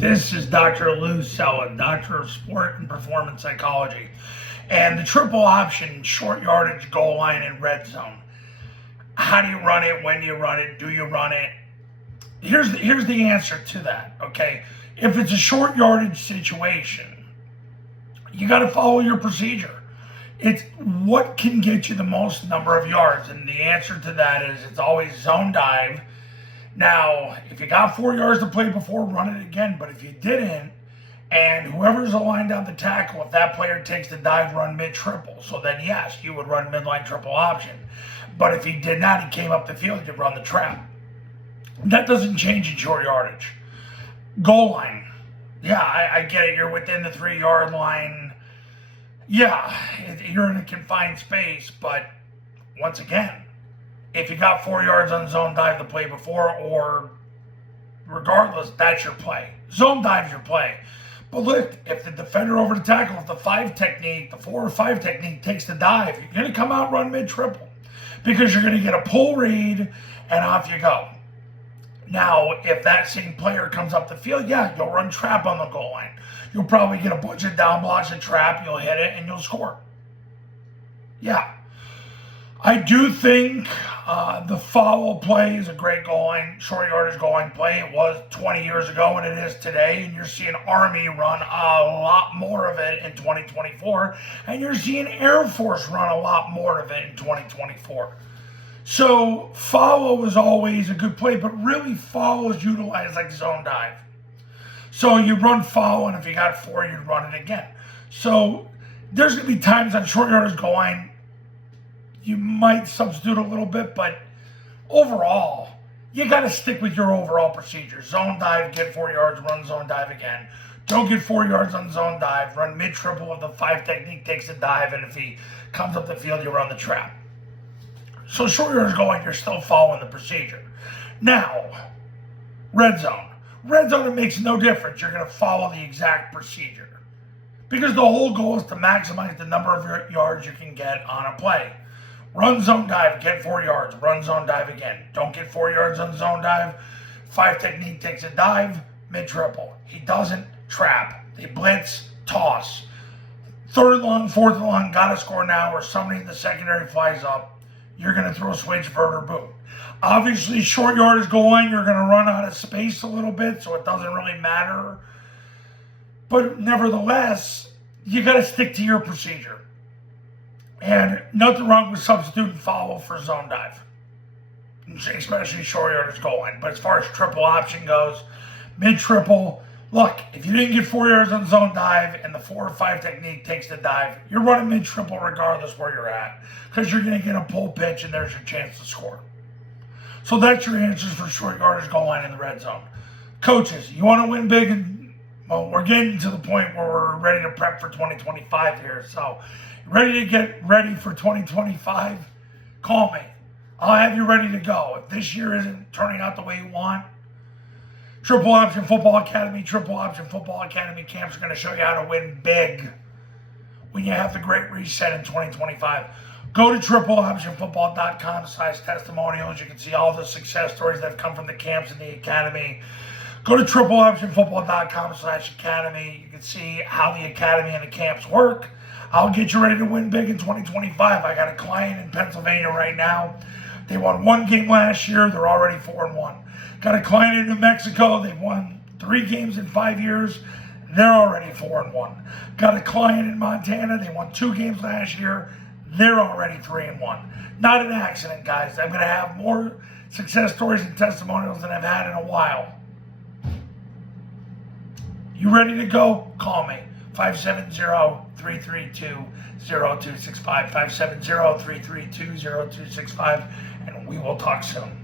This is Dr. Lou Cella, Doctor of Sport and Performance Psychology, and the triple option short yardage, goal line, and red zone. How do you run it? When do you run it? Do you run it? Here's the answer to that, okay? If it's a short yardage situation, you got to follow your procedure. It's what can get you the most number of yards, and the answer to that is it's always zone dive. Now, if you got 4 yards to play before, run it again. But if you didn't, and whoever's aligned down the tackle, if that player takes the dive, run mid-triple. So then, yes, you would run midline triple option. But if he did not, he came up the field, you'd run the trap. That doesn't change in short yardage. Goal line. Yeah, I get it. You're within the 3-yard line. Yeah, you're in a confined space. But once again, if you got 4 yards on zone dive the play before, or regardless, that's your play. Zone dive's your play. But look, if the defender over the tackle, if the 4 or 5 technique takes the dive, you're going to come out run mid-triple because you're going to get a pull read and off you go. Now, if that same player comes up the field, yeah, you'll run trap on the goal line. You'll probably get a bunch of down blocks and trap, you'll hit it, and you'll score. Yeah. I do think the follow play is a great goal line, short yardage goal line play. It was 20 years ago and it is today. And you're seeing Army run a lot more of it in 2024. And you're seeing Air Force run a lot more of it in 2024. So follow is always a good play, but really follow is utilized like zone dive. So you run follow, and if you got 4, you run it again. So there's going to be times on short yardage goal line you might substitute a little bit, but overall, you got to stick with your overall procedure. Zone dive, get 4 yards, run zone dive again. Don't get 4 yards on zone dive. Run mid-triple if the 5 technique takes a dive, and if he comes up the field, you run the trap. So short yardage going, you're still following the procedure. Now, red zone. Red zone, it makes no difference. You're going to follow the exact procedure because the whole goal is to maximize the number of yards you can get on a play. Run zone dive, get 4 yards, run zone dive again. Don't get 4 yards on zone dive. 5 technique takes a dive, mid-triple. He doesn't, trap. They blitz, toss. 3rd and long, 4th and long, gotta score now, or somebody in the secondary flies up. You're gonna throw a switch, vert, or boot. Obviously, short yardage goal line, you're gonna run out of space a little bit, so it doesn't really matter. But nevertheless, you gotta stick to your procedure. And nothing wrong with substituting follow for zone dive, especially short yardage goal line. But as far as triple option goes, mid-triple, look, if you didn't get 4 yards on zone dive and the 4 or 5 technique takes the dive, you're running mid-triple regardless where you're at because you're going to get a pull pitch and there's your chance to score. So that's your answers for short yardage goal line in the red zone. Coaches, you want to win big? And, well, we're getting to the point where we're ready to prep for 2025 here. So ready to get ready for 2025? Call me. I'll have you ready to go. If this year isn't turning out the way you want, Triple Option Football Academy camps are going to show you how to win big when you have the great reset in 2025. Go to tripleoptionfootball.com/testimonials. You can see all the success stories that have come from the camps and the academy. Go to tripleoptionfootball.com/academy. You can see how the academy and the camps work. I'll get you ready to win big in 2025. I got a client in Pennsylvania right now. They won 1 game last year. They're already 4-1. Got a client in New Mexico. They've won 3 games in 5 years. They're already 4-1. Got a client in Montana. They won 2 games last year. They're already 3-1. Not an accident, guys. I'm going to have more success stories and testimonials than I've had in a while. You ready to go? Call me. 570-332-0265, 570-332-0265, and we will talk soon.